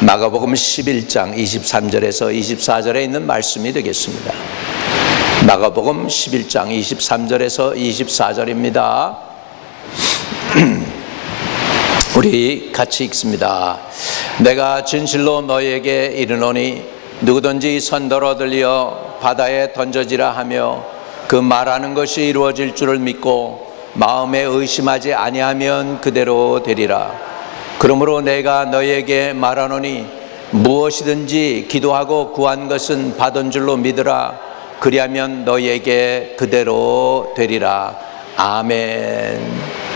마가복음 11장 23절에서 24절에 있는 말씀이 되겠습니다. 마가복음 11장 23절에서 24절입니다. 우리 같이 읽습니다. 내가 진실로 너희에게 이르노니 누구든지 선더러 들려 바다에 던져지라 하며 그 말하는 것이 이루어질 줄을 믿고 마음에 의심하지 아니하면 그대로 되리라. 그러므로 내가 너희에게 말하노니 무엇이든지 기도하고 구한 것은 받은 줄로 믿으라. 그리하면 너희에게 그대로 되리라. 아멘.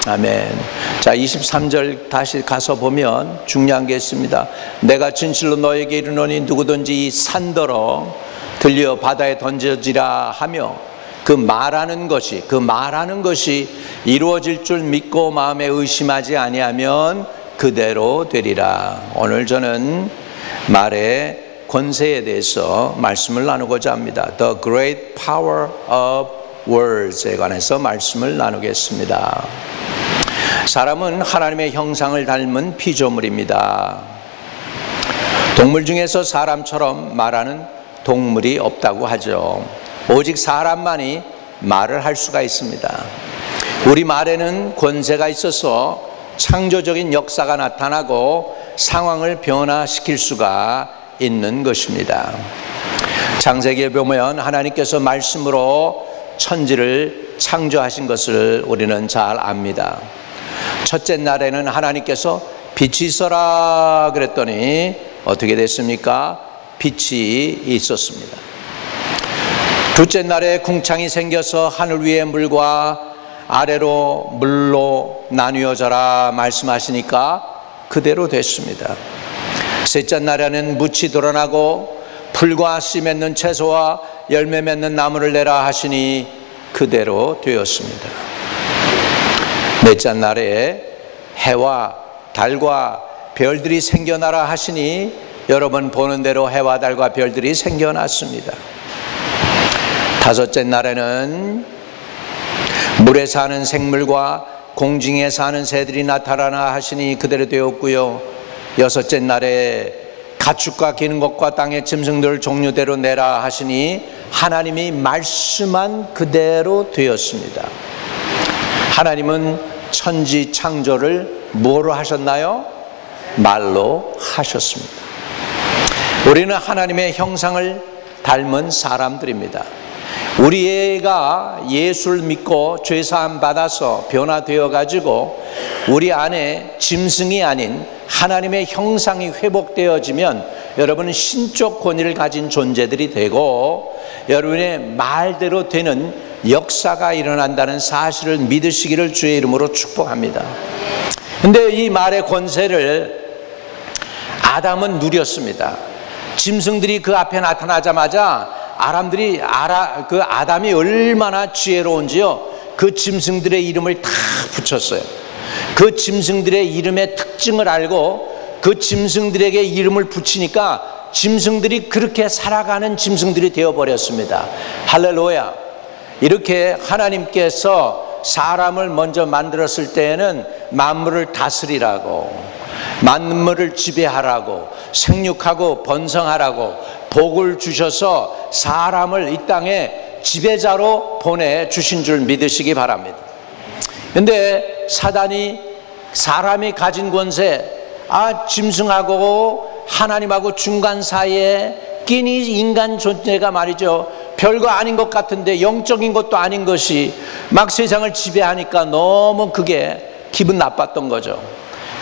아멘. 자, 23절 다시 가서 보면 중요한 게 있습니다. 내가 진실로 너에게 이르노니 누구든지 산더러 들려 바다에 던져지라 하며 그 말하는 것이 이루어질 줄 믿고 마음에 의심하지 아니하면 그대로 되리라. 오늘 저는 말의 권세에 대해서 말씀을 나누고자 합니다. The great power of words에 관해서 말씀을 나누겠습니다. 사람은 하나님의 형상을 닮은 피조물입니다. 동물 중에서 사람처럼 말하는 동물이 없다고 하죠. 오직 사람만이 말을 할 수가 있습니다. 우리 말에는 권세가 있어서 창조적인 역사가 나타나고 상황을 변화시킬 수가 있는 것입니다. 창세기에 보면 하나님께서 말씀으로 천지를 창조하신 것을 우리는 잘 압니다. 첫째 날에는 하나님께서 빛이 있어라 그랬더니 어떻게 됐습니까? 빛이 있었습니다. 둘째 날에 궁창이 생겨서 하늘 위의 물과 아래로 물로 나뉘어져라 말씀하시니까 그대로 됐습니다. 셋째 날에는 묻이 드러나고 풀과 씨 맺는 채소와 열매 맺는 나무를 내라 하시니 그대로 되었습니다. 넷째 날에 해와 달과 별들이 생겨나라 하시니 여러분 보는 대로 해와 달과 별들이 생겨났습니다. 다섯째 날에는 물에 사는 생물과 공중에 사는 새들이 나타나라 하시니 그대로 되었고요. 여섯째 날에 가축과 기는 것과 땅의 짐승들 종류대로 내라 하시니 하나님이 말씀한 그대로 되었습니다. 하나님은 천지 창조를 뭐로 하셨나요? 말로 하셨습니다. 우리는 하나님의 형상을 닮은 사람들입니다. 우리 애가 예수를 믿고 죄사함 받아서 변화되어 가지고 우리 안에 짐승이 아닌 하나님의 형상이 회복되어지면 여러분은 신적 권위를 가진 존재들이 되고 여러분의 말대로 되는 역사가 일어난다는 사실을 믿으시기를 주의 이름으로 축복합니다. 근데 이 말의 권세를 아담은 누렸습니다. 짐승들이 그 앞에 나타나자마자 그 아담이 얼마나 지혜로운지요, 그 짐승들의 이름을 다 붙였어요. 그 짐승들의 이름의 특징을 알고 그 짐승들에게 이름을 붙이니까 짐승들이 그렇게 살아가는 짐승들이 되어버렸습니다. 할렐루야. 이렇게 하나님께서 사람을 먼저 만들었을 때에는 만물을 다스리라고, 만물을 지배하라고, 생육하고 번성하라고 복을 주셔서 사람을 이 땅에 지배자로 보내주신 줄 믿으시기 바랍니다. 근데 사단이 사람이 가진 권세, 짐승하고 하나님하고 중간 사이에 낀 이 인간 존재가 말이죠, 별거 아닌 것 같은데 영적인 것도 아닌 것이 막 세상을 지배하니까 너무 그게 기분 나빴던 거죠.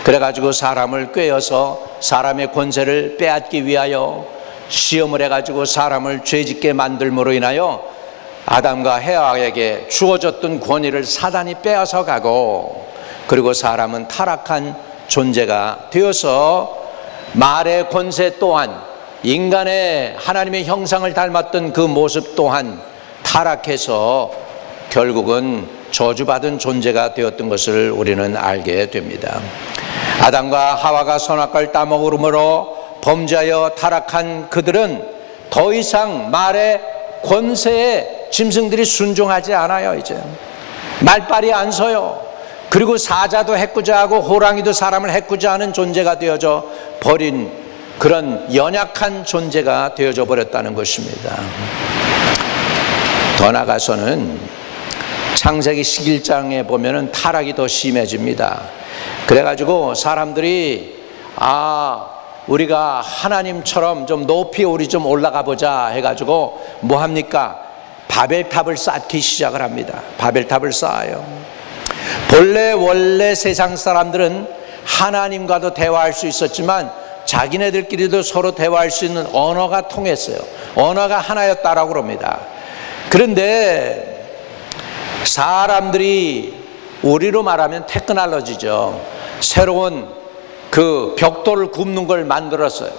그래가지고 사람을 꿰어서 사람의 권세를 빼앗기 위하여 시험을 해가지고 사람을 죄짓게 만들므로 인하여 아담과 헤아에게 주어졌던 권위를 사단이 빼앗아 가고, 그리고 사람은 타락한 존재가 되어서 말의 권세 또한, 인간의 하나님의 형상을 닮았던 그 모습 또한 타락해서 결국은 저주받은 존재가 되었던 것을 우리는 알게 됩니다. 아담과 하와가 선악과를 따먹음으로 범죄하여 타락한 그들은 더 이상 말의 권세에 짐승들이 순종하지 않아요. 이제 말빨이 안 서요. 그리고 사자도 해꾸자 하고 호랑이도 사람을 해꾸자 하는 존재가 되어져 버린 그런 연약한 존재가 되어져 버렸다는 것입니다. 더 나아가서는 창세기 11장에 보면은 타락이 더 심해집니다. 그래가지고 사람들이 우리가 하나님처럼 좀 높이 우리 좀 올라가 보자 해가지고 뭐 합니까? 바벨탑을 쌓기 시작을 합니다. 바벨탑을 쌓아요. 원래 세상 사람들은 하나님과도 대화할 수 있었지만 자기네들끼리도 서로 대화할 수 있는 언어가 통했어요. 언어가 하나였다라고 그럽니다. 그런데 사람들이 우리로 말하면 테크놀로지죠. 새로운 그 벽돌을 굽는 걸 만들었어요.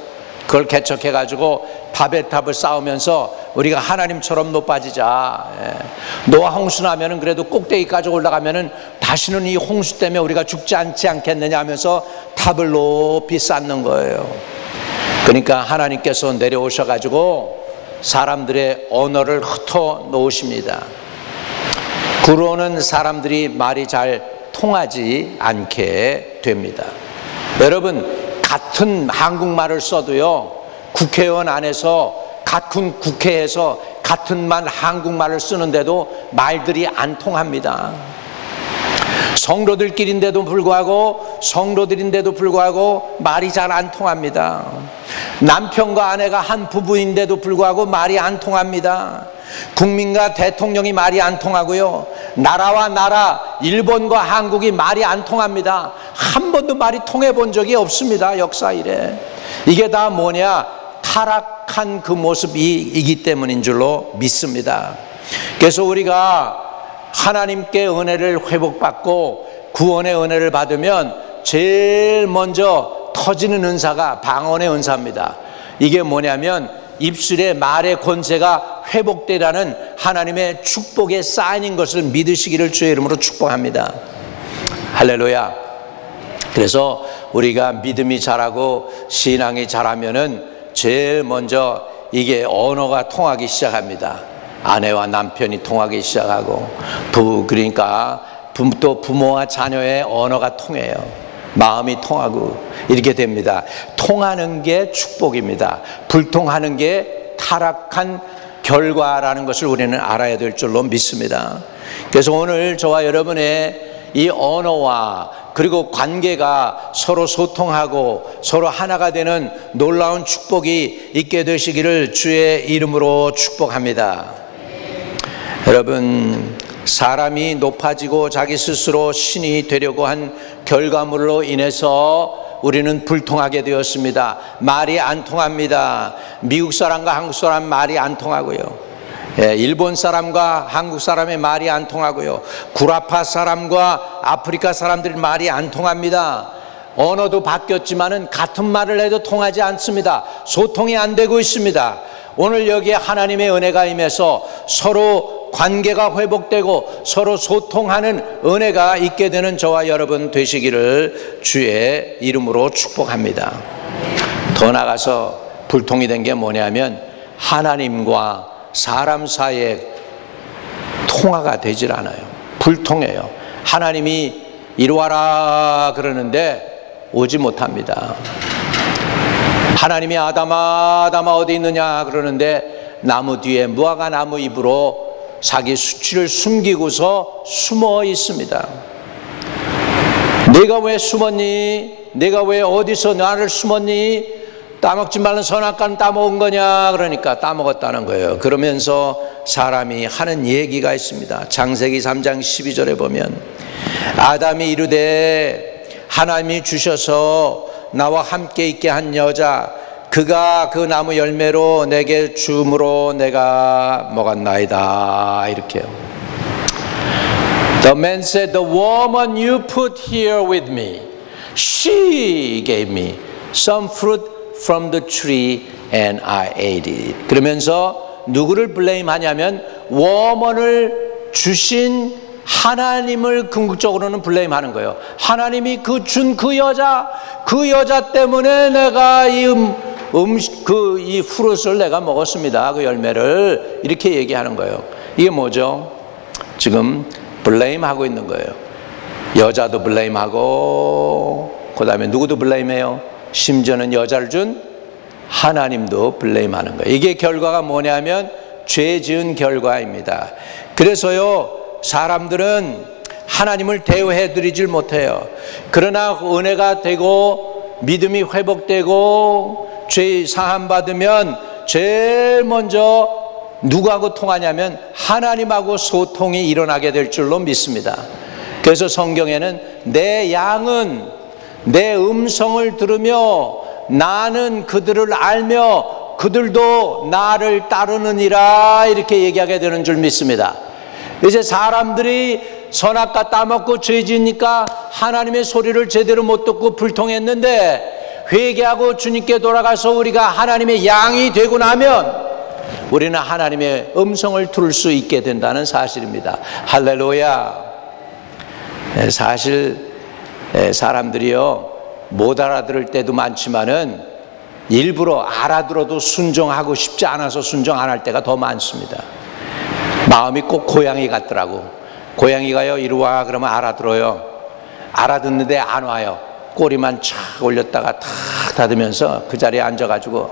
그걸 개척해 가지고 바벨탑을 쌓으면서 우리가 하나님처럼 높아지자. 노아 홍수 나면은 그래도 꼭대기까지 올라가면은 다시는 이 홍수 때문에 우리가 죽지 않겠느냐 하면서 탑을 높이 쌓는 거예요. 그러니까 하나님께서 내려오셔 가지고 사람들의 언어를 흩어 놓으십니다. 구로는 사람들이 말이 잘 통하지 않게 됩니다. 여러분, 같은 한국말을 써도요, 국회의원 안에서 같은 국회에서 같은 한국말을 쓰는데도 말들이 안 통합니다. 성도들끼리인데도 불구하고 말이 잘 안 통합니다. 남편과 아내가 한 부부인데도 불구하고 말이 안 통합니다. 국민과 대통령이 말이 안 통하고요, 나라와 나라, 일본과 한국이 말이 안 통합니다. 한 번도 말이 통해 본 적이 없습니다. 역사 이래. 이게 다 뭐냐? 타락한 그 모습이기 때문인 줄로 믿습니다. 그래서 우리가 하나님께 은혜를 회복받고 구원의 은혜를 받으면 제일 먼저 터지는 은사가 방언의 은사입니다. 이게 뭐냐면 입술의 말의 권세가 회복되라는 하나님의 축복의 사인인 것을 믿으시기를 주의 이름으로 축복합니다. 할렐루야. 그래서 우리가 믿음이 자라고 신앙이 자라면은 제일 먼저 이게 언어가 통하기 시작합니다. 아내와 남편이 통하기 시작하고 그러니까 또 부모와 자녀의 언어가 통해요. 마음이 통하고 이렇게 됩니다. 통하는 게 축복입니다. 불통하는 게 타락한 결과라는 것을 우리는 알아야 될 줄로 믿습니다. 그래서 오늘 저와 여러분의 이 언어와 그리고 관계가 서로 소통하고 서로 하나가 되는 놀라운 축복이 있게 되시기를 주의 이름으로 축복합니다. 여러분, 사람이 높아지고 자기 스스로 신이 되려고 한 결과물로 인해서 우리는 불통하게 되었습니다. 말이 안 통합니다. 미국 사람과 한국 사람 말이 안 통하고요, 일본 사람과 한국 사람의 말이 안 통하고요, 구라파 사람과 아프리카 사람들 말이 안 통합니다. 언어도 바뀌었지만은 같은 말을 해도 통하지 않습니다. 소통이 안 되고 있습니다. 오늘 여기에 하나님의 은혜가 임해서 서로 관계가 회복되고 서로 소통하는 은혜가 있게 되는 저와 여러분 되시기를 주의 이름으로 축복합니다. 더 나아가서 불통이 된 게 뭐냐면 하나님과 사람 사이에 통화가 되질 않아요. 불통해요. 하나님이 이리 와라 그러는데 오지 못합니다. 하나님이 아담아 어디 있느냐 그러는데 나무 뒤에 무화과 나무 잎으로 자기 수치를 숨기고서 숨어 있습니다. 내가 왜 숨었니? 내가 왜 어디서 나를 숨었니? 따먹지 말는 선악과는 따먹은 거냐? 그러니까 따먹었다는 거예요. 그러면서 사람이 하는 얘기가 있습니다. 창세기 3장 12절에 보면 아담이 이르되 하나님이 주셔서 나와 함께 있게 한 여자 그가 그 나무 열매로 내게 줌으로 내가 먹었나이다 이렇게요. The man said, the woman you put here with me, she gave me some fruit from the tree and I ate it. 그러면서 누구를 블레임 하냐면 woman을 주신 하나님을 궁극적으로는 블레임하는 거예요. 하나님이 준 그 여자 때문에 내가 이 프루트를 내가 먹었습니다. 그 열매를 이렇게 얘기하는 거예요. 이게 뭐죠? 지금 블레임하고 있는 거예요. 여자도 블레임하고 그 다음에 누구도 블레임해요? 심지어는 여자를 준 하나님도 블레임하는 거예요. 이게 결과가 뭐냐면 죄 지은 결과입니다. 그래서요, 사람들은 하나님을 대우해 드리질 못해요. 그러나 은혜가 되고 믿음이 회복되고 죄 사함 받으면 제일 먼저 누구하고 통하냐면 하나님하고 소통이 일어나게 될 줄로 믿습니다. 그래서 성경에는 내 양은 내 음성을 들으며 나는 그들을 알며 그들도 나를 따르느니라, 이렇게 얘기하게 되는 줄 믿습니다. 이제 사람들이 선악과 따먹고 죄 지으니까 하나님의 소리를 제대로 못 듣고 불통했는데, 회개하고 주님께 돌아가서 우리가 하나님의 양이 되고 나면 우리는 하나님의 음성을 들을 수 있게 된다는 사실입니다. 할렐루야. 사실 사람들이요, 못 알아들을 때도 많지만은 일부러 알아들어도 순종하고 싶지 않아서 순종 안 할 때가 더 많습니다. 마음이 꼭 고양이 같더라고. 고양이가요, 이리 와 그러면 알아들어요. 알아듣는데 안 와요. 꼬리만 착 올렸다가 탁 닫으면서 그 자리에 앉아가지고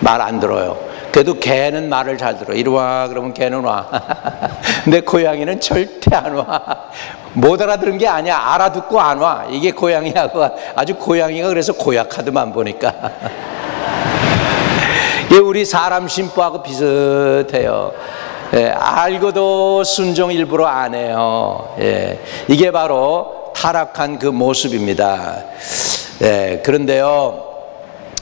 말 안 들어요. 그래도 개는 말을 잘 들어. 이리 와 그러면 개는 와. 근데 고양이는 절대 안 와. 못 알아들은 게 아니야. 알아듣고 안 와. 이게 고양이하고 아주, 고양이가 그래서 고약하더만 보니까. 이게 우리 사람 심보하고 비슷해요. 알고도 순종 일부러 안 해요. 이게 바로 타락한 그 모습입니다. 그런데요,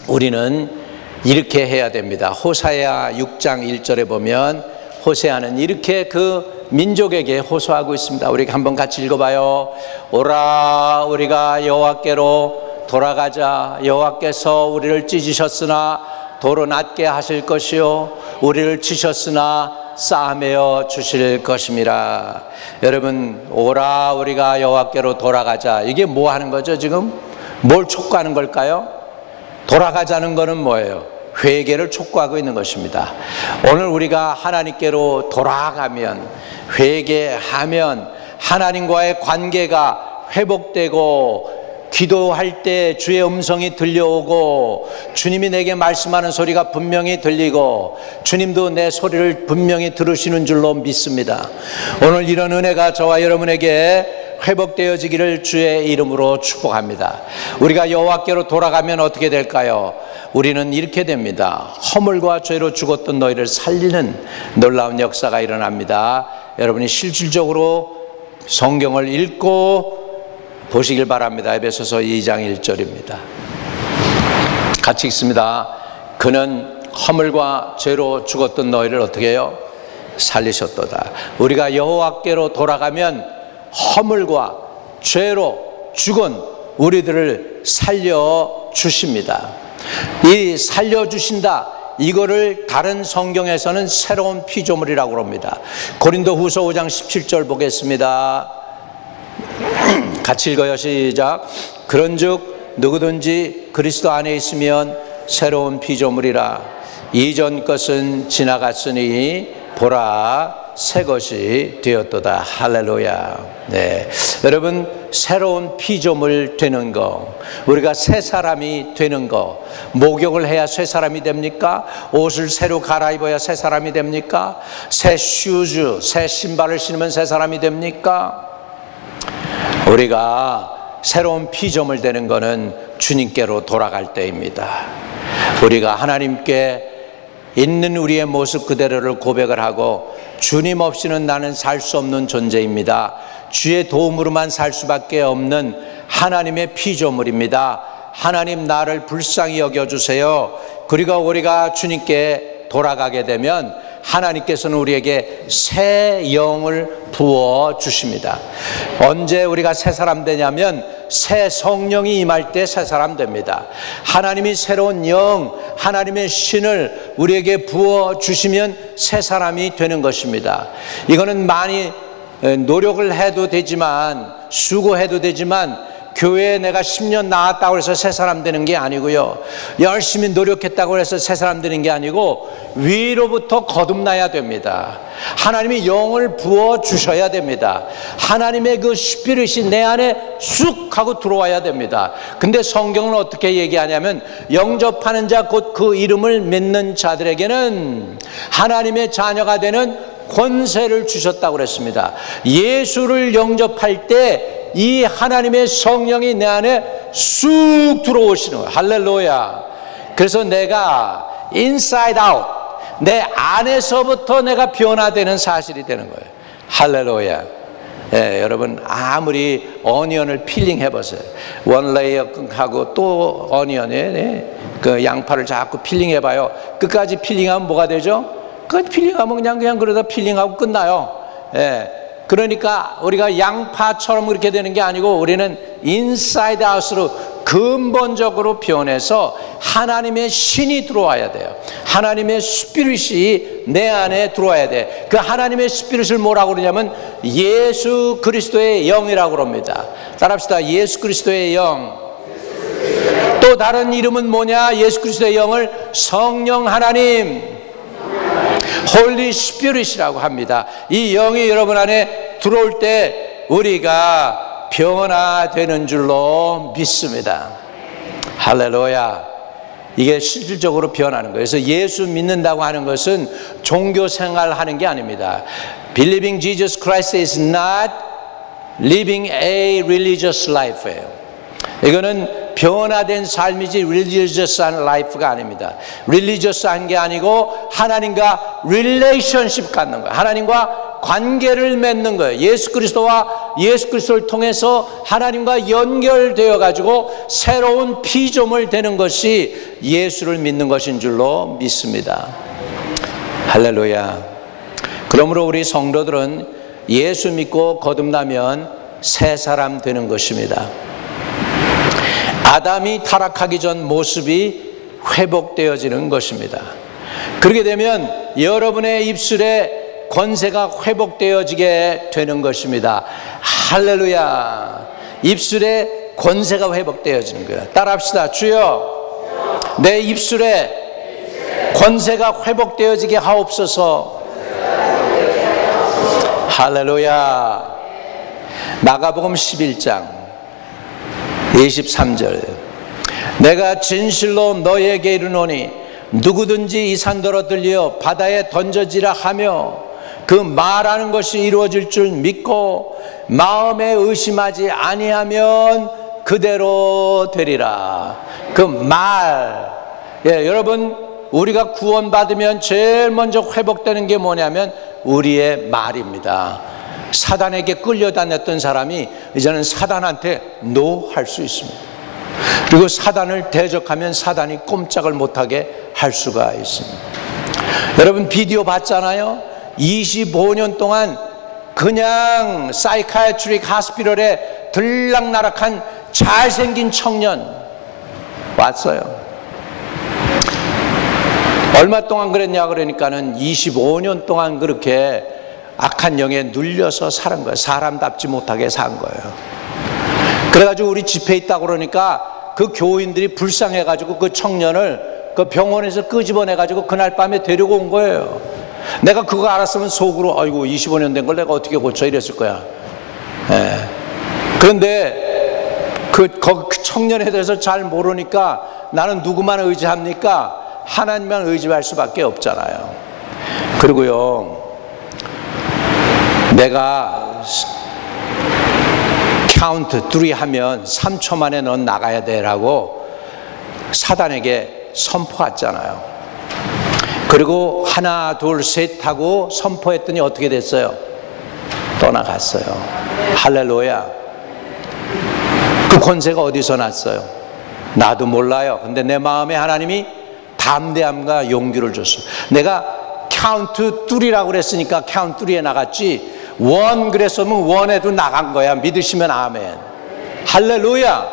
우리는 이렇게 해야 됩니다. 호세아 6장 1절에 보면 호세아는 이렇게 그 민족에게 호소하고 있습니다. 우리 한번 같이 읽어봐요. 오라, 우리가 여호와께로 돌아가자. 여호와께서 우리를 찢으셨으나 도로 낮게 하실 것이요, 우리를 치셨으나 싸매어 주실 것임이라. 여러분, 오라, 우리가 여호와께로 돌아가자. 이게 뭐 하는 거죠? 지금 뭘 촉구하는 걸까요? 돌아가자는 거는 뭐예요? 회개를 촉구하고 있는 것입니다. 오늘 우리가 하나님께로 돌아가면, 회개하면 하나님과의 관계가 회복되고, 기도할 때 주의 음성이 들려오고, 주님이 내게 말씀하는 소리가 분명히 들리고, 주님도 내 소리를 분명히 들으시는 줄로 믿습니다. 오늘 이런 은혜가 저와 여러분에게 회복되어지기를 주의 이름으로 축복합니다. 우리가 여호와께로 돌아가면 어떻게 될까요? 우리는 이렇게 됩니다. 허물과 죄로 죽었던 너희를 살리는 놀라운 역사가 일어납니다. 여러분이 실질적으로 성경을 읽고 보시길 바랍니다. 에베소서 2장 1절입니다. 같이 읽습니다. 그는 허물과 죄로 죽었던 너희를 어떻게 해요? 살리셨도다. 우리가 여호와께로 돌아가면 허물과 죄로 죽은 우리들을 살려주십니다. 이 살려주신다, 이거를 다른 성경에서는 새로운 피조물이라고 합니다. 고린도후서 5장 17절 보겠습니다. 같이 읽어요. 시작. 그런즉 누구든지 그리스도 안에 있으면 새로운 피조물이라. 이전 것은 지나갔으니 보라, 새 것이 되었도다. 할렐루야. 네, 여러분, 새로운 피조물 되는 거, 우리가 새 사람이 되는 거, 목욕을 해야 새 사람이 됩니까? 옷을 새로 갈아입어야 새 사람이 됩니까? 새 슈즈, 새 신발을 신으면 새 사람이 됩니까? 우리가 새로운 피조물 되는 것은 주님께로 돌아갈 때입니다. 우리가 하나님께 있는 우리의 모습 그대로를 고백을 하고, 주님 없이는 나는 살 수 없는 존재입니다. 주의 도움으로만 살 수밖에 없는 하나님의 피조물입니다. 하나님, 나를 불쌍히 여겨주세요. 그리고 우리가 주님께 돌아가게 되면 하나님께서는 우리에게 새 영을 부어 주십니다. 언제 우리가 새 사람 되냐면 새 성령이 임할 때 새 사람 됩니다. 하나님이 새로운 영, 하나님의 신을 우리에게 부어 주시면 새 사람이 되는 것입니다. 이거는 많이 노력을 해도 되지만, 수고해도 되지만 교회에 내가 10년 나왔다고 해서 새 사람 되는 게 아니고요, 열심히 노력했다고 해서 새 사람 되는 게 아니고 위로부터 거듭나야 됩니다. 하나님이 영을 부어주셔야 됩니다. 하나님의 그 스피릿이 내 안에 쑥 하고 들어와야 됩니다. 근데 성경은 어떻게 얘기하냐면 영접하는 자 곧 그 이름을 믿는 자들에게는 하나님의 자녀가 되는 권세를 주셨다고 그랬습니다. 예수를 영접할 때 이 하나님의 성령이 내 안에 쑥 들어오시는 거예요. 할렐루야. 그래서 내가 inside out, 내 안에서부터 내가 변화되는 사실이 되는 거예요. 할렐루야. 예, 여러분 아무리 어니언을 필링 해보세요. 원 레이어 하고 또 어니언에 그 양파를 자꾸 필링 해봐요. 끝까지 필링하면 뭐가 되죠? 그 필링하면 그냥 그러다 필링하고 끝나요. 예. 그러니까 우리가 양파처럼 그렇게 되는 게 아니고 우리는 인사이드 아웃으로 근본적으로 변해서 하나님의 신이 들어와야 돼요. 하나님의 스피릿이 내 안에 들어와야 돼. 그 하나님의 스피릿을 뭐라고 그러냐면 예수 그리스도의 영이라고 그럽니다. 따라합시다. 예수 그리스도의 영. 또 다른 이름은 뭐냐? 예수 그리스도의 영을 성령 하나님, 홀리 스피릿이라고 합니다. 이 영이 여러분 안에 들어올 때 우리가 변화되는 줄로 믿습니다. 할렐루야. 이게 실질적으로 변하는 거예요. 그래서 예수 믿는다고 하는 것은 종교 생활하는 게 아닙니다. Believing Jesus Christ is not living a religious life예요. 이거는 변화된 삶이지 religious한 life가 아닙니다. religious한 게 아니고 하나님과 relationship 갖는 거예요. 하나님과 관계를 맺는 거예요. 예수 그리스도를 통해서 하나님과 연결되어 가지고 새로운 피조물 되는 것이 예수를 믿는 것인 줄로 믿습니다. 할렐루야. 그러므로 우리 성도들은 예수 믿고 거듭나면 새 사람 되는 것입니다. 아담이 타락하기 전 모습이 회복되어지는 것입니다. 그렇게 되면 여러분의 입술에 권세가 회복되어지게 되는 것입니다. 할렐루야. 입술에 권세가 회복되어지는 거예요. 따라합시다. 주여, 내 입술에 권세가 회복되어지게 하옵소서. 할렐루야. 마가복음 11장 23절. 내가 진실로 너에게 이르노니 누구든지 이 산더러 들려 바다에 던져지라 하며 그 말하는 것이 이루어질 줄 믿고 마음에 의심하지 아니하면 그대로 되리라. 그 말, 여러분 우리가 구원받으면 제일 먼저 회복되는 게 뭐냐면 우리의 말입니다. 사단에게 끌려다녔던 사람이 이제는 사단한테 노 할 수 있습니다. 그리고 사단을 대적하면 사단이 꼼짝을 못하게 할 수가 있습니다. 여러분 비디오 봤잖아요. 25년 동안 그냥 사이카이트릭 하스피털에 들락날락한 잘생긴 청년 왔어요. 얼마 동안 그랬냐 그러니까는 25년 동안 그렇게 악한 영에 눌려서 사는 거예요. 사람답지 못하게 산 거예요. 그래가지고 우리 집회에 있다고 그러니까 그 교인들이 불쌍해가지고 그 청년을 그 병원에서 끄집어내가지고 그날 밤에 데리고 온 거예요. 내가 그거 알았으면 속으로 아이고 25년 된 걸 내가 어떻게 고쳐 이랬을 거야. 그런데 그 청년에 대해서 잘 모르니까 나는 누구만 의지합니까? 하나님만 의지할 수밖에 없잖아요. 그리고요, 내가 카운트 3 하면 3초 만에 넌 나가야 돼라고 사단에게 선포했잖아요. 그리고 하나 둘 셋 하고 선포했더니 어떻게 됐어요? 떠나갔어요. 할렐루야. 그 권세가 어디서 났어요? 나도 몰라요. 근데 내 마음에 하나님이 담대함과 용기를 줬어. 내가 카운트 3라고 그랬으니까 카운트 3에 나갔지, 1 그랬으면 1에도 나간 거야. 믿으시면 아멘. 할렐루야.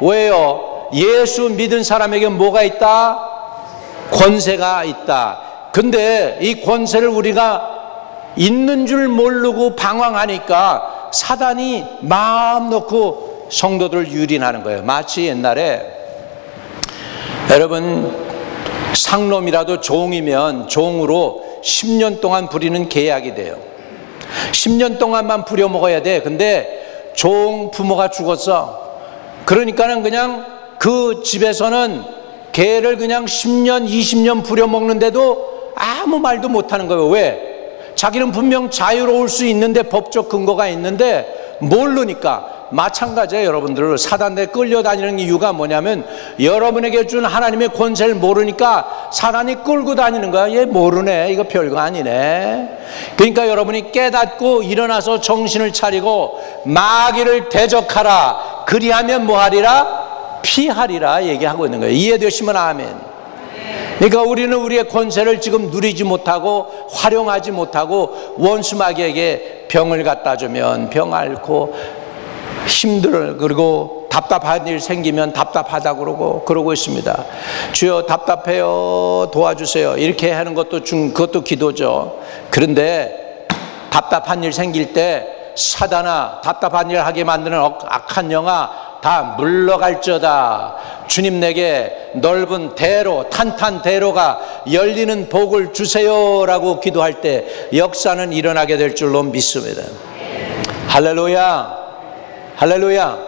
왜요? 예수 믿은 사람에게 뭐가 있다? 권세가 있다. 근데 이 권세를 우리가 있는 줄 모르고 방황하니까 사단이 마음 놓고 성도들을 유린하는 거예요. 마치 옛날에 여러분 상놈이라도 종이면 종으로 10년 동안 부리는 계약이 돼요. 10년 동안만 부려먹어야 돼. 근데 종 부모가 죽었어. 그러니까는 그냥 그 집에서는 개를 그냥 10년 20년 부려먹는데도 아무 말도 못하는 거예요. 왜? 자기는 분명 자유로울 수 있는데, 법적 근거가 있는데 모르니까. 마찬가지예요. 여러분들 사단에 끌려다니는 이유가 뭐냐면 여러분에게 준 하나님의 권세를 모르니까 사단이 끌고 다니는 거야. 얘 모르네, 이거 별거 아니네. 그러니까 여러분이 깨닫고 일어나서 정신을 차리고 마귀를 대적하라. 그리하면 뭐하리라? 피하리라 얘기하고 있는 거예요. 이해되시면 아멘. 그러니까 우리는 우리의 권세를 지금 누리지 못하고 활용하지 못하고 원수 마귀에게 병을 갖다 주면 병 앓고 힘들어, 그리고 답답한 일 생기면 답답하다고 그러고 있습니다. 주여 답답해요, 도와주세요, 이렇게 하는 것도 그것도 기도죠. 그런데 답답한 일 생길 때 사단아, 답답한 일 하게 만드는 악한 영아 다 물러갈지어다. 주님 내게 넓은 대로, 탄탄 대로가 열리는 복을 주세요라고 기도할 때 역사는 일어나게 될 줄로 믿습니다. 할렐루야, 할렐루야.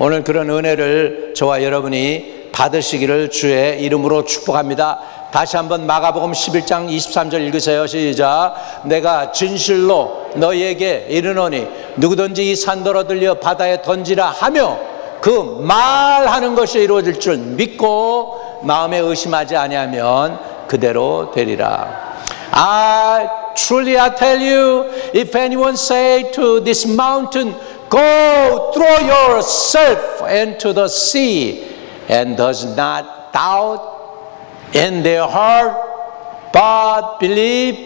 오늘 그런 은혜를 저와 여러분이 받으시기를 주의 이름으로 축복합니다. 다시 한번 마가복음 11장 23절 읽으세요. 시작. 내가 진실로 너희에게 이르노니 누구든지 이 산더러 들려 바다에 던지라 하며 그 말하는 것이 이루어질 줄 믿고 마음에 의심하지 아니하면 그대로 되리라. Truly I tell you, if anyone say to this mountain, go throw yourself into the sea, and does not doubt in their heart, but believe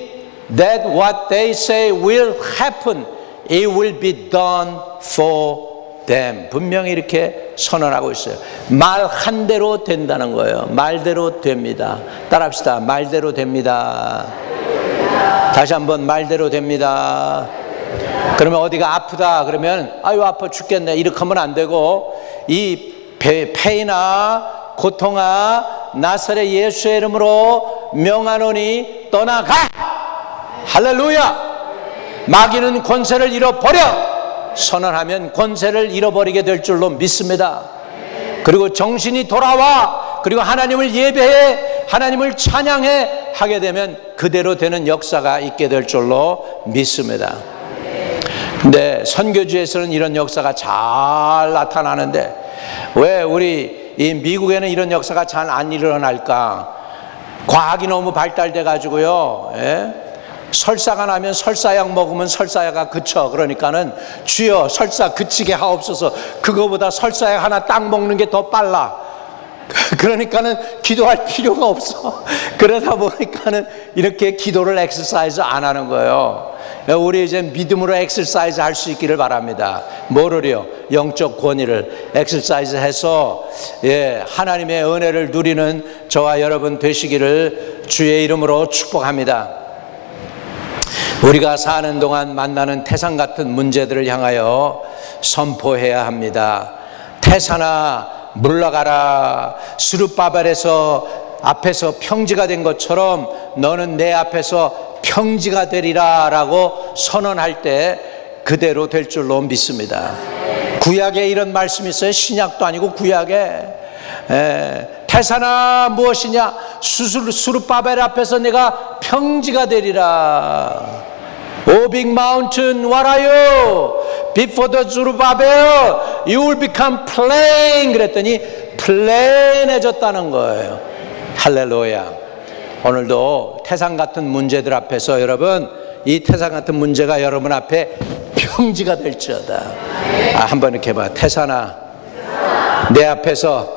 that what they say will happen, it will be done for them. 분명히 이렇게 선언하고 있어요. 말 한 대로 된다는 거예요. 말대로 됩니다. 따라합시다. 말대로 됩니다. 다시 한번 말대로 됩니다. 그러면 어디가 아프다 그러면 아유 아파 죽겠네 이렇게 하면 안 되고, 이 폐이나 고통아 나사렛 예수의 이름으로 명하노니 떠나가. 할렐루야. 마귀는 권세를 잃어버려. 선언하면 권세를 잃어버리게 될 줄로 믿습니다. 그리고 정신이 돌아와 그리고 하나님을 예배해 하나님을 찬양해 하게 되면 그대로 되는 역사가 있게 될 줄로 믿습니다. 근데 선교지에서는 이런 역사가 잘 나타나는데 왜 우리 이 미국에는 이런 역사가 잘 안 일어날까? 과학이 너무 발달돼 가지고요, 설사가 나면 설사약 먹으면 설사가 그쳐. 그러니까는 주여 설사 그치게 하옵소서. 그거보다 설사약 하나 딱 먹는 게 더 빨라. 그러니까는 기도할 필요가 없어. 그러다 보니까는 이렇게 기도를 엑서사이즈 안 하는 거예요. 우리 이제 믿음으로 엑서사이즈 할 수 있기를 바랍니다. 뭐를요? 영적 권위를 엑서사이즈 해서 하나님의 은혜를 누리는 저와 여러분 되시기를 주의 이름으로 축복합니다. 우리가 사는 동안 만나는 태산 같은 문제들을 향하여 선포해야 합니다. 태산아 물러가라. 스룹바벨에서 앞에서 평지가 된 것처럼 너는 내 앞에서 평지가 되리라 라고 선언할 때 그대로 될 줄로 믿습니다. 구약에 이런 말씀이 있어요. 신약도 아니고 구약에. 태산아 무엇이냐? 스룹바벨 앞에서 내가 평지가 되리라. O big mountain, what are you? Before the Zerubbabel, you will become plain. 그랬더니 플레인해졌다는 거예요. 할렐루야. 오늘도 태산 같은 문제들 앞에서 여러분, 이 태산 같은 문제가 여러분 앞에 평지가 될지어다. 한번 이렇게 해봐. 태산아, 내 앞에서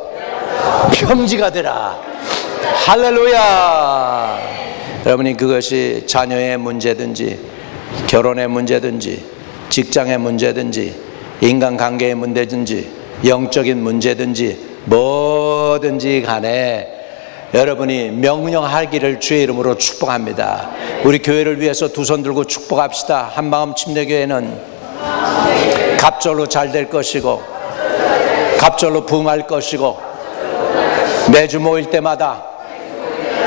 평지가 되라. 할렐루야. 여러분이 그것이 자녀의 문제든지 결혼의 문제든지 직장의 문제든지 인간관계의 문제든지 영적인 문제든지 뭐든지 간에 여러분이 명령하기를 주의 이름으로 축복합니다. 우리 교회를 위해서 두 손 들고 축복합시다. 한마음 침례교회는 갑절로 잘 될 것이고 갑절로 부흥할 것이고 매주 모일 때마다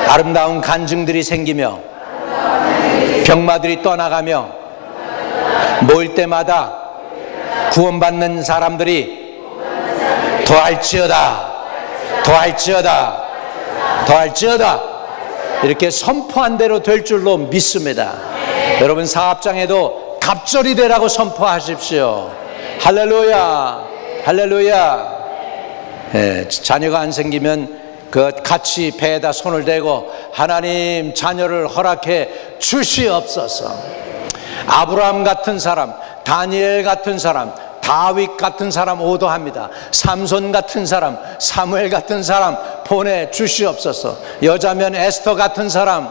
아름다운 간증들이 생기며 병마들이 떠나가며 모일 때마다 구원받는 사람들이 더할지어다 더할지어다 더할지어다 이렇게 선포한 대로 될 줄로 믿습니다. 여러분 사업장에도 갑절이 되라고 선포하십시오. 할렐루야 할렐루야. 자녀가 안 생기면 같이 배에다 손을 대고 하나님 자녀를 허락해 주시옵소서. 아브라함 같은 사람, 다니엘 같은 사람, 다윗 같은 사람 오도합니다. 삼손 같은 사람, 사무엘 같은 사람 보내주시옵소서. 여자면 에스터 같은 사람,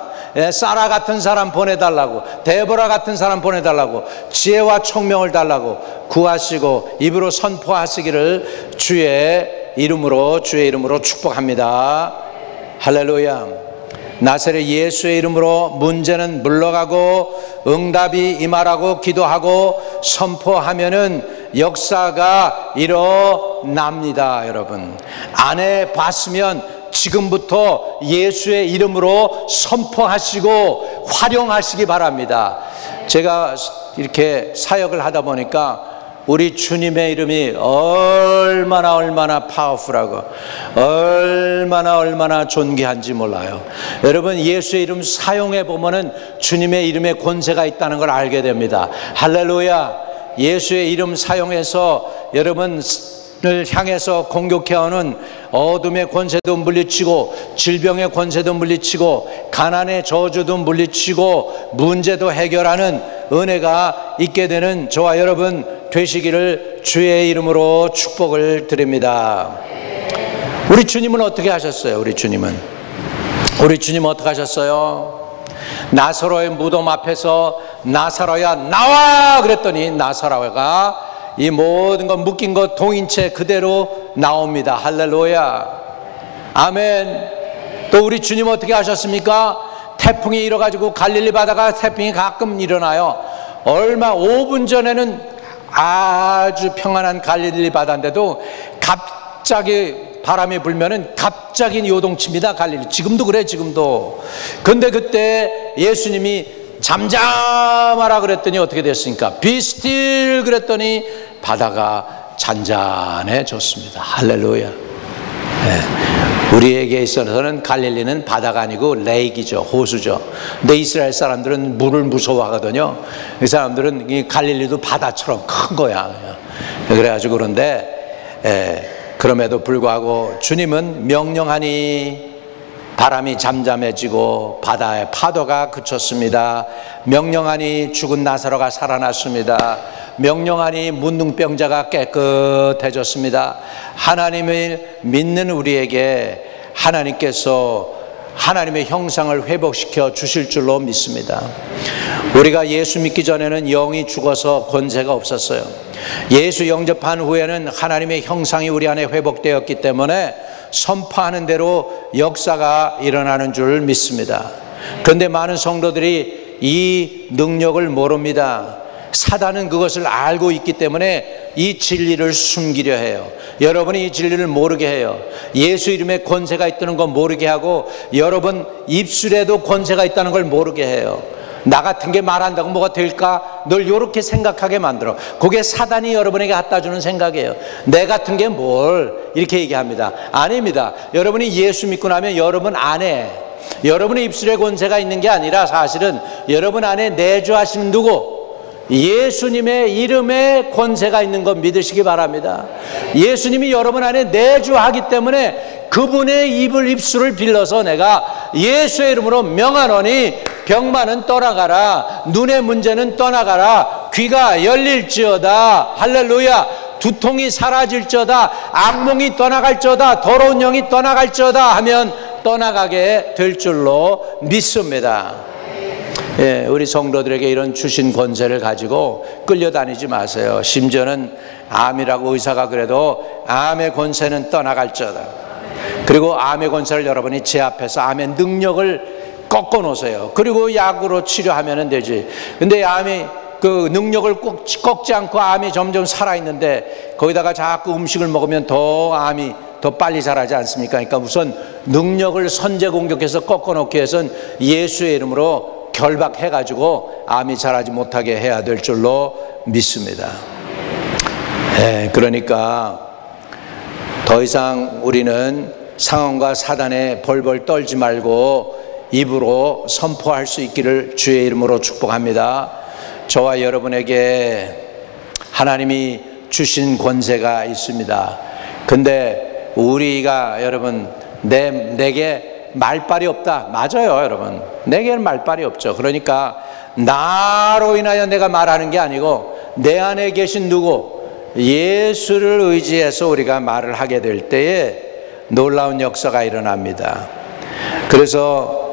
사라 같은 사람 보내달라고, 데보라 같은 사람 보내달라고, 지혜와 총명을 달라고 구하시고 입으로 선포하시기를 주의 이름으로 축복합니다. 할렐루야. 나사렛 예수의 이름으로 문제는 물러가고 응답이 임하라고 기도하고 선포하면은 역사가 일어납니다. 여러분 안 해봤으면 지금부터 예수의 이름으로 선포하시고 활용하시기 바랍니다. 제가 이렇게 사역을 하다 보니까 우리 주님의 이름이 얼마나 파워풀하고 얼마나 존귀한지 몰라요. 여러분 예수의 이름 사용해 보면은 주님의 이름에 권세가 있다는 걸 알게 됩니다. 할렐루야. 예수의 이름 사용해서 여러분을 향해서 공격해오는 어둠의 권세도 물리치고 질병의 권세도 물리치고 가난의 저주도 물리치고 문제도 해결하는 은혜가 있게 되는 저와 여러분 되시기를 주의 이름으로 축복을 드립니다. 우리 주님은 어떻게 하셨어요? 우리 주님은 어떻게 하셨어요? 나사로의 무덤 앞에서 나사로야 나와 그랬더니 나사로가 이 모든 것 묶인 것 동인체 그대로 나옵니다. 할렐루야. 아멘. 또 우리 주님 어떻게 하셨습니까? 태풍이 일어가지고 갈릴리 바다가 태풍이 가끔 일어나요. 얼마 5분 전에는 아주 평안한 갈릴리 바다인데도 갑자기 바람이 불면은 갑자기 요동칩니다. 갈릴리. 지금도 그래 지금도. 근데 그때 예수님이 잠잠하라 그랬더니 어떻게 됐습니까? Be still 그랬더니 바다가 잔잔해졌습니다. 할렐루야. 네. 우리에게 있어서는 갈릴리는 바다가 아니고 레이기죠. 호수죠. 근데 이스라엘 사람들은 물을 무서워하거든요. 이 사람들은 이 갈릴리도 바다처럼 큰 거야. 그래가지고 그런데 그럼에도 불구하고 주님은 명령하니 바람이 잠잠해지고 바다의 파도가 그쳤습니다. 명령하니 죽은 나사로가 살아났습니다. 명령하니 문둥병자가 깨끗해졌습니다. 하나님을 믿는 우리에게 하나님께서 하나님의 형상을 회복시켜 주실 줄로 믿습니다. 우리가 예수 믿기 전에는 영이 죽어서 권세가 없었어요. 예수 영접한 후에는 하나님의 형상이 우리 안에 회복되었기 때문에 선포하는 대로 역사가 일어나는 줄 믿습니다. 그런데 많은 성도들이 이 능력을 모릅니다. 사단은 그것을 알고 있기 때문에 이 진리를 숨기려 해요. 여러분이 이 진리를 모르게 해요. 예수 이름에 권세가 있다는 걸 모르게 하고 여러분 입술에도 권세가 있다는 걸 모르게 해요. 나 같은 게 말한다고 뭐가 될까? 늘 이렇게 생각하게 만들어. 그게 사단이 여러분에게 갖다 주는 생각이에요. 내 같은 게 뭘 이렇게 얘기합니다. 아닙니다. 여러분이 예수 믿고 나면 여러분 안에 여러분의 입술에 권세가 있는 게 아니라 사실은 여러분 안에 내주하시는 누구? 예수님의 이름에 권세가 있는 것 믿으시기 바랍니다. 예수님이 여러분 안에 내주하기 때문에 그분의 입술을 빌려서 내가 예수의 이름으로 명하노니 병만은 떠나가라, 눈의 문제는 떠나가라, 귀가 열릴지어다, 할렐루야, 두통이 사라질지어다, 악몽이 떠나갈지어다, 더러운 영이 떠나갈지어다 하면 떠나가게 될 줄로 믿습니다. 예, 우리 성도들에게 이런 주신 권세를 가지고 끌려다니지 마세요. 심지어는 암이라고 의사가 그래도 암의 권세는 떠나갈지어다. 그리고 암의 권세를 여러분이 제압해서 암의 능력을 꺾어 놓으세요. 그리고 약으로 치료하면 되지. 근데 암이 그 능력을 꼭 꺾지 않고 암이 점점 살아있는데 거기다가 자꾸 음식을 먹으면 더 암이 더 빨리 자라지 않습니까? 그러니까 우선 능력을 선제 공격해서 꺾어놓기 위해서는 예수의 이름으로 결박해가지고 암이 자라지 못하게 해야 될 줄로 믿습니다. 그러니까 더 이상 우리는 상황과 사단에 벌벌 떨지 말고 입으로 선포할 수 있기를 주의 이름으로 축복합니다. 저와 여러분에게 하나님이 주신 권세가 있습니다. 근데 우리가 여러분 내게 말발이 없다. 맞아요, 여러분. 내게는 말발이 없죠. 그러니까 나로 인하여 내가 말하는 게 아니고 내 안에 계신 누구, 예수를 의지해서 우리가 말을 하게 될 때에 놀라운 역사가 일어납니다. 그래서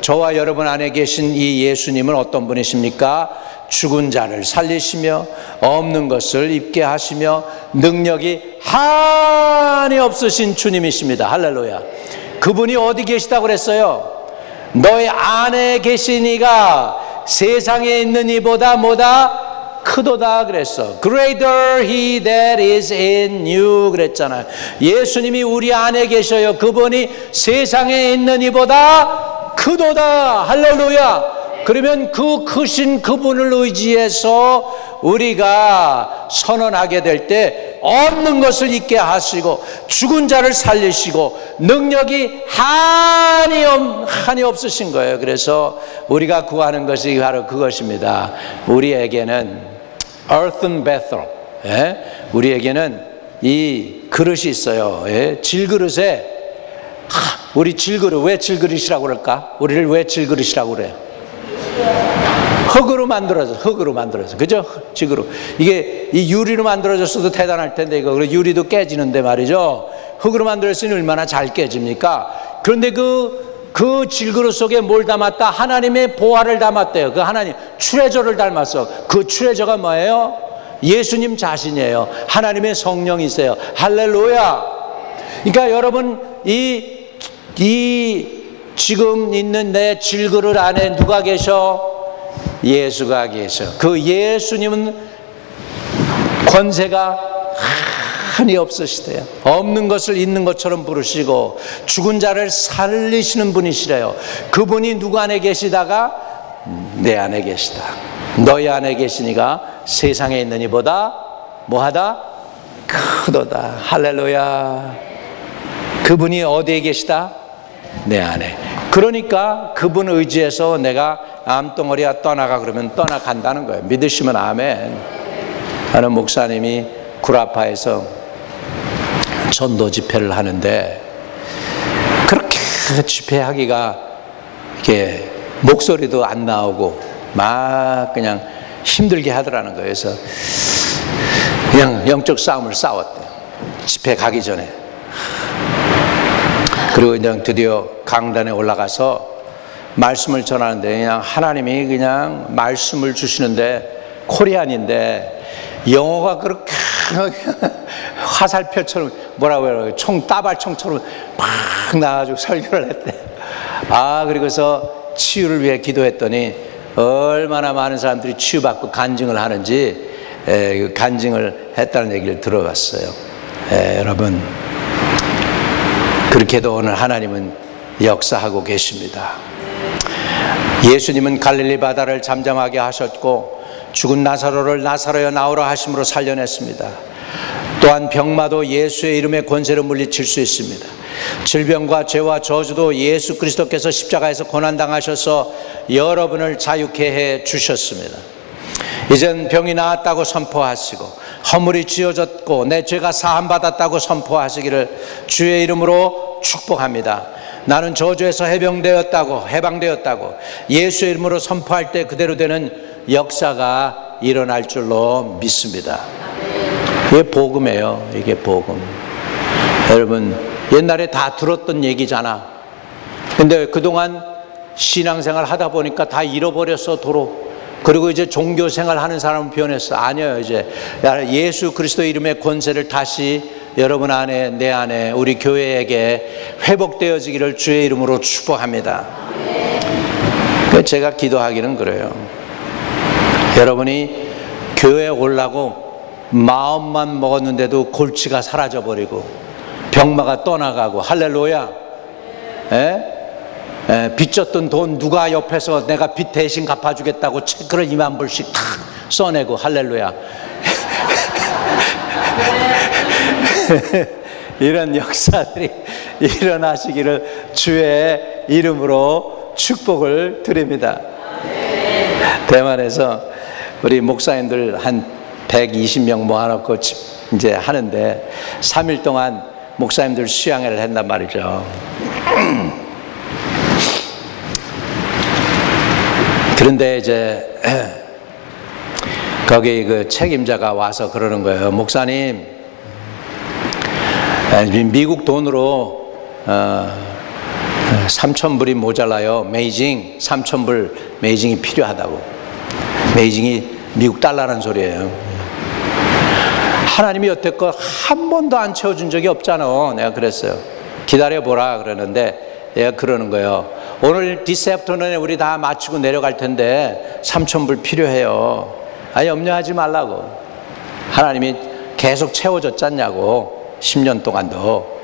저와 여러분 안에 계신 이 예수님은 어떤 분이십니까? 죽은 자를 살리시며 없는 것을 입게 하시며 능력이 한이 없으신 주님이십니다. 할렐루야. 그분이 어디 계시다고 그랬어요? 너희 안에 계신 이가 세상에 있는 이보다 뭐다? 크도다 그랬어. Greater he that is in you 그랬잖아요. 예수님이 우리 안에 계셔요. 그분이 세상에 있는 이보다 크도다. 할렐루야. 그러면 그 크신 그분을 의지해서 우리가 선언하게 될 때 없는 것을 있게 하시고 죽은 자를 살리시고 능력이 한이 없으신 거예요. 그래서 우리가 구하는 것이 바로 그것입니다. 우리에게는 earthen vessel, 우리에게는 이 그릇이 있어요. 질그릇에 우리 질그릇, 왜 질그릇이라고 그럴까? 우리를 왜 질그릇이라고 그래요? 흙으로 만들어서 그죠? 지그로. 이게 이 유리로 만들어졌어도 대단할 텐데 이거 유리도 깨지는데 말이죠. 흙으로 만들었으니 얼마나 잘 깨집니까? 그런데 그 질그릇 속에 뭘 담았다? 하나님의 보화를 담았대요. 그 하나님 트레저를 닮았어. 그 트레저가 뭐예요? 예수님 자신이에요. 하나님의 성령이세요. 할렐루야. 그러니까 여러분 이 지금 있는 내 질그릇 안에 누가 계셔? 예수가 계셔. 그 예수님은 권세가 한이 없으시대요. 없는 것을 있는 것처럼 부르시고 죽은 자를 살리시는 분이시래요. 그분이 누구 안에 계시다가 내 안에 계시다. 너희 안에 계시니가 세상에 있는 이보다 뭐하다? 크도다. 할렐루야. 그분이 어디에 계시다? 내 안에. 그러니까 그분 의지해서 내가 암덩어리야 떠나가 그러면 떠나간다는 거예요. 믿으시면 아멘. 하는 목사님이 구라파에서 전도 집회를 하는데 그렇게 집회하기가 이렇게 목소리도 안 나오고 막 그냥 힘들게 하더라는 거예요. 그래서 그냥 영적 싸움을 싸웠대요. 집회 가기 전에. 그리고 그냥 드디어 강단에 올라가서 말씀을 전하는데 그냥 하나님이 그냥 말씀을 주시는데 코리안인데 영어가 그렇게 화살표처럼 뭐라고 해요? 따발총처럼 막 나와가지고 설교를 했대. 그리고서 치유를 위해 기도했더니 얼마나 많은 사람들이 치유받고 간증을 하는지 간증을 했다는 얘기를 들어봤어요. 여러분 그렇게도 오늘 하나님은 역사하고 계십니다. 예수님은 갈릴리 바다를 잠잠하게 하셨고 죽은 나사로를 나사로여 나오라 하심으로 살려냈습니다. 또한 병마도 예수의 이름의 권세로 물리칠 수 있습니다. 질병과 죄와 저주도 예수 그리스도께서 십자가에서 고난당하셔서 여러분을 자유케 해 주셨습니다. 이젠 병이 나았다고 선포하시고 허물이 지어졌고 내 죄가 사함받았다고 선포하시기를 주의 이름으로 축복합니다. 나는 저주에서 해방되었다고 예수의 이름으로 선포할 때 그대로 되는 역사가 일어날 줄로 믿습니다. 이게 복음이에요. 이게 복음. 여러분 옛날에 다 들었던 얘기잖아. 근데 그동안 신앙생활 하다 보니까 다 잃어버렸어 도로. 그리고 이제 종교생활 하는 사람은 변했어. 아니에요. 이제 예수 그리스도 이름의 권세를 다시 여러분 안에 내 안에 우리 교회에게 회복되어지기를 주의 이름으로 축복합니다. 제가 기도하기는 그래요. 여러분이 교회에 오려고 마음만 먹었는데도 골치가 사라져버리고 병마가 떠나가고, 할렐루야. 빚졌던 돈 누가 옆에서 내가 빚 대신 갚아주겠다고 체크를 2만 불씩 탁 써내고, 할렐루야. 이런 역사들이 일어나시기를 주의 이름으로 축복을 드립니다. 대만에서 우리 목사님들 한 120명 모아놓고 이제 하는데 3일 동안 목사님들 수양회를 한단 말이죠. 그런데 이제 거기 그 책임자가 와서 그러는 거예요. 목사님, 미국 돈으로 3,000불이 모자라요. 메이징 3,000불 메이징이 필요하다고. 메이징이 미국 달러라는 소리예요. 하나님이 여태껏 한 번도 안 채워준 적이 없잖아. 내가 그랬어요. 기다려보라 그러는데 내가 그러는 거예요. 오늘 디스애프터눈에 우리 다 마치고 내려갈 텐데 3,000불 필요해요. 염려하지 말라고. 하나님이 계속 채워줬잖냐고. 10년 동안도.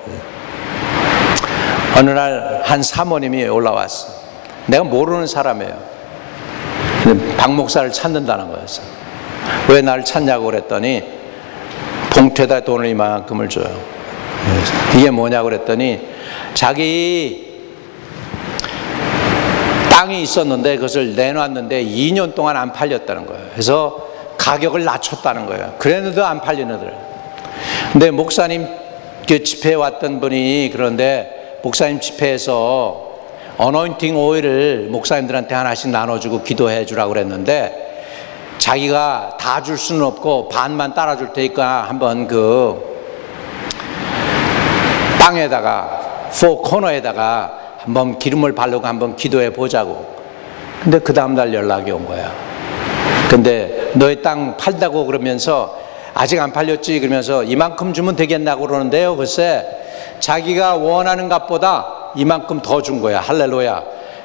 어느 날 한 사모님이 올라왔어. 내가 모르는 사람이에요. 박 목사를 찾는다는 거였어. 왜 나를 찾냐고 그랬더니 봉투에다 돈을 이만큼을 줘요. 이게 뭐냐고 그랬더니 자기 땅이 있었는데 그것을 내놨는데 2년 동안 안 팔렸다는 거예요. 그래서 가격을 낮췄다는 거예요. 그랬는데도 안 팔리는. 근데 목사님 그 집회에 왔던 분이 그런데 목사님 집회에서 어노인팅 오일을 목사님들한테 하나씩 나눠주고 기도해 주라고 그랬는데 자기가 다 줄 수는 없고 반만 따라줄 테니까 한번 그 땅에다가 코너에다가 한번 기름을 바르고 한번 기도해 보자고. 근데 그 다음날 연락이 온 거야. 근데 너희 땅 팔다고 그러면서 아직 안 팔렸지 그러면서 이만큼 주면 되겠나고 그러는데요. 글쎄 자기가 원하는 값보다 이만큼 더 준 거야. 할렐루야.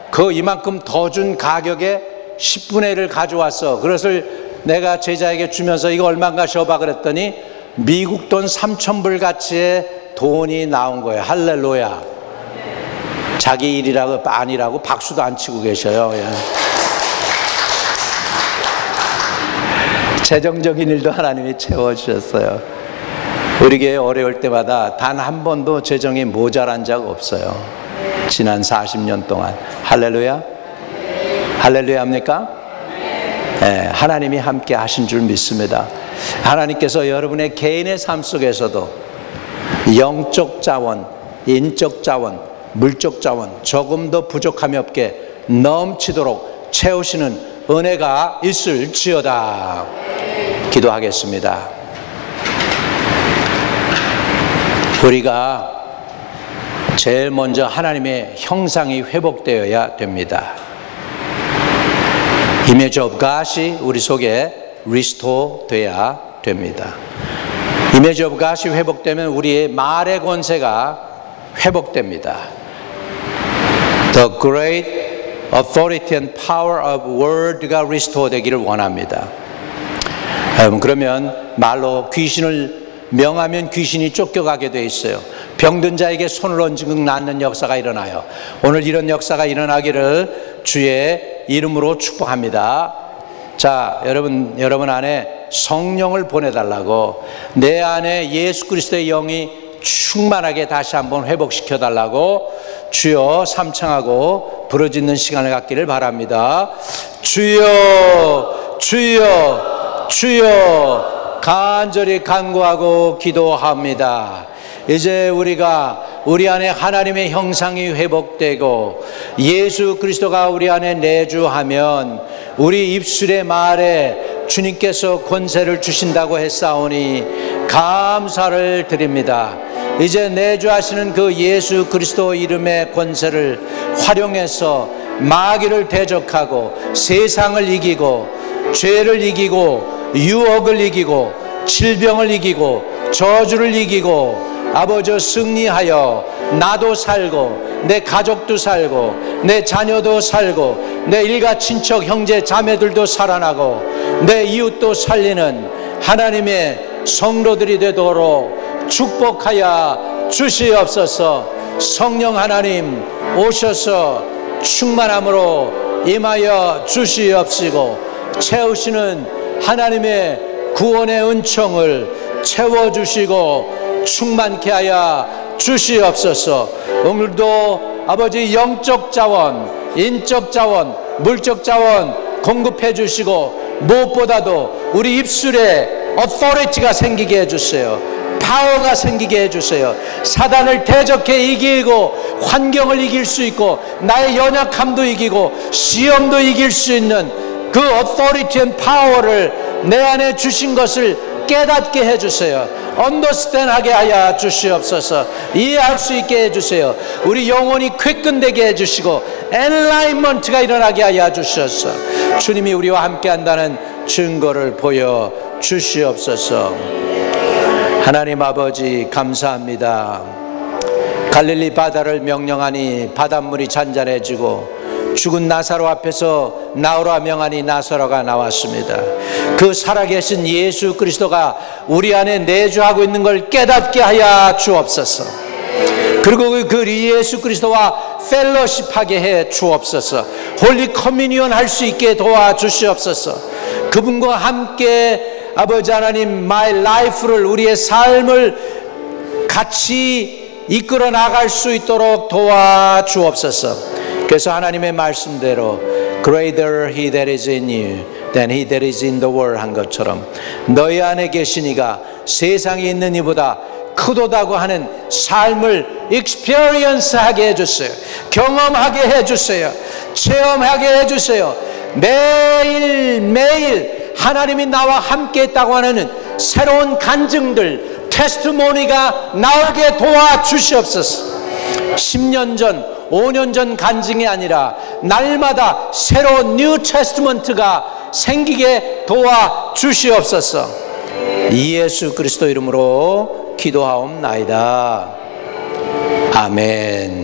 그 이만큼 더 준 가격에 10분의 1을 가져왔어. 그것을 내가 제자에게 주면서 이거 얼마인가 줘봐 그랬더니 미국 돈 3,000불 가치의 돈이 나온 거예요. 할렐루야. 자기 일이라고 아니라고 박수도 안 치고 계셔요. 재정적인 일도 하나님이 채워주셨어요. 우리 교회 어려울 때마다 단 한 번도 재정이 모자란 적 없어요. 지난 40년 동안. 할렐루야. 할렐루야 합니까? 네, 하나님이 함께 하신 줄 믿습니다. 하나님께서 여러분의 개인의 삶 속에서도 영적 자원, 인적 자원, 물적 자원 조금 더 부족함이 없게 넘치도록 채우시는 은혜가 있을지어다. 기도하겠습니다. 우리가 제일 먼저 하나님의 형상이 회복되어야 됩니다. Image of God이 우리 속에 restore 돼야 됩니다. Image of God이 회복되면 우리의 말의 권세가 회복됩니다. The great authority and power of word가 restore 되기를 원합니다. 여러분, 그러면 말로 귀신을 명하면 귀신이 쫓겨가게 돼 있어요. 병든 자에게 손을 얹으면 낫는 역사가 일어나요. 오늘 이런 역사가 일어나기를 주의 이름으로 축복합니다. 자, 여러분 안에 성령을 보내달라고, 내 안에 예수 그리스도의 영이 충만하게 다시 한번 회복시켜 달라고 주여 삼창하고 부르짖는 시간을 갖기를 바랍니다. 주여, 주여, 주여, 간절히 간구하고 기도합니다. 이제 우리가 우리 안에 하나님의 형상이 회복되고 예수 그리스도가 우리 안에 내주하면 우리 입술의 말에 주님께서 권세를 주신다고 했사오니 감사를 드립니다. 이제 내주하시는 그 예수 그리스도 이름의 권세를 활용해서 마귀를 대적하고 세상을 이기고 죄를 이기고 유혹을 이기고 질병을 이기고 저주를 이기고 아버지 승리하여 나도 살고 내 가족도 살고 내 자녀도 살고 내 일가 친척 형제 자매들도 살아나고 내 이웃도 살리는 하나님의 성도들이 되도록 축복하여 주시옵소서. 성령 하나님 오셔서 충만함으로 임하여 주시옵시고 채우시는 하나님의 구원의 은총을 채워주시고 충만케 하여 주시옵소서. 오늘도 아버지 영적 자원, 인적 자원, 물적 자원 공급해 주시고 무엇보다도 우리 입술에 어토리티가 생기게 해주세요. 파워가 생기게 해주세요. 사단을 대적해 이기고 환경을 이길 수 있고 나의 연약함도 이기고 시험도 이길 수 있는 그 어토리티 앤 파워를 내 안에 주신 것을 깨닫게 해주세요. 언더스탠 하게 하여 주시옵소서. 이해할 수 있게 해주세요. 우리 영혼이 쾌끈되게 해주시고 엔라인먼트가 일어나게 하여 주시옵소서. 주님이 우리와 함께 한다는 증거를 보여 주시옵소서. 하나님 아버지 감사합니다. 갈릴리 바다를 명령하니 바닷물이 잔잔해지고 죽은 나사로 앞에서 나오라 명하니 나사로가 나왔습니다. 그 살아계신 예수 그리스도가 우리 안에 내주하고 있는 걸 깨닫게 하여 주옵소서. 그리고 그 예수 그리스도와 펠로십하게 해 주옵소서. 홀리 커뮤니언 할 수 있게 도와주시옵소서. 그분과 함께 아버지 하나님 my life를 우리의 삶을 같이 이끌어 나갈 수 있도록 도와주옵소서. 그래서 하나님의 말씀대로 Greater he that is in you than he that is in the world 한 것처럼 너희 안에 계신 이가 세상에 있는 이보다 크도다고 하는 삶을 experience 하게 해주세요. 경험하게 해주세요. 체험하게 해주세요. 매일 하나님이 나와 함께 있다고 하는 새로운 간증들, 테스티모니가 나오게 도와주시옵소서. 10년 전, 5년 전 간증이 아니라 날마다 새로운 뉴 테스트먼트가 생기게 도와주시옵소서. 예수 그리스도 이름으로 기도하옵나이다. 아멘.